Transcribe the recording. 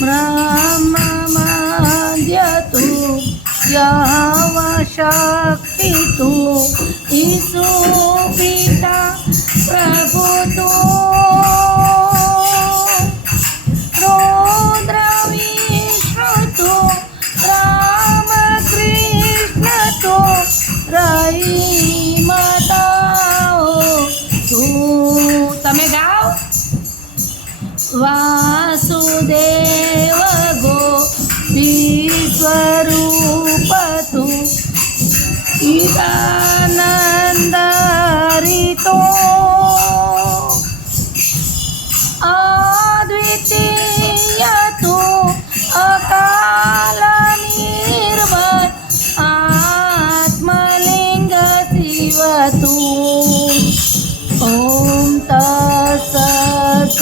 ब्रह्ममद्य तु यः शक्ति तु ईशु पिता प्रभु तु रुद्र विष्णु तु रामकृष्ण तु रहीमताओ तु तमे गाओ वासुदेव गोपीस्वरूप तु ईशा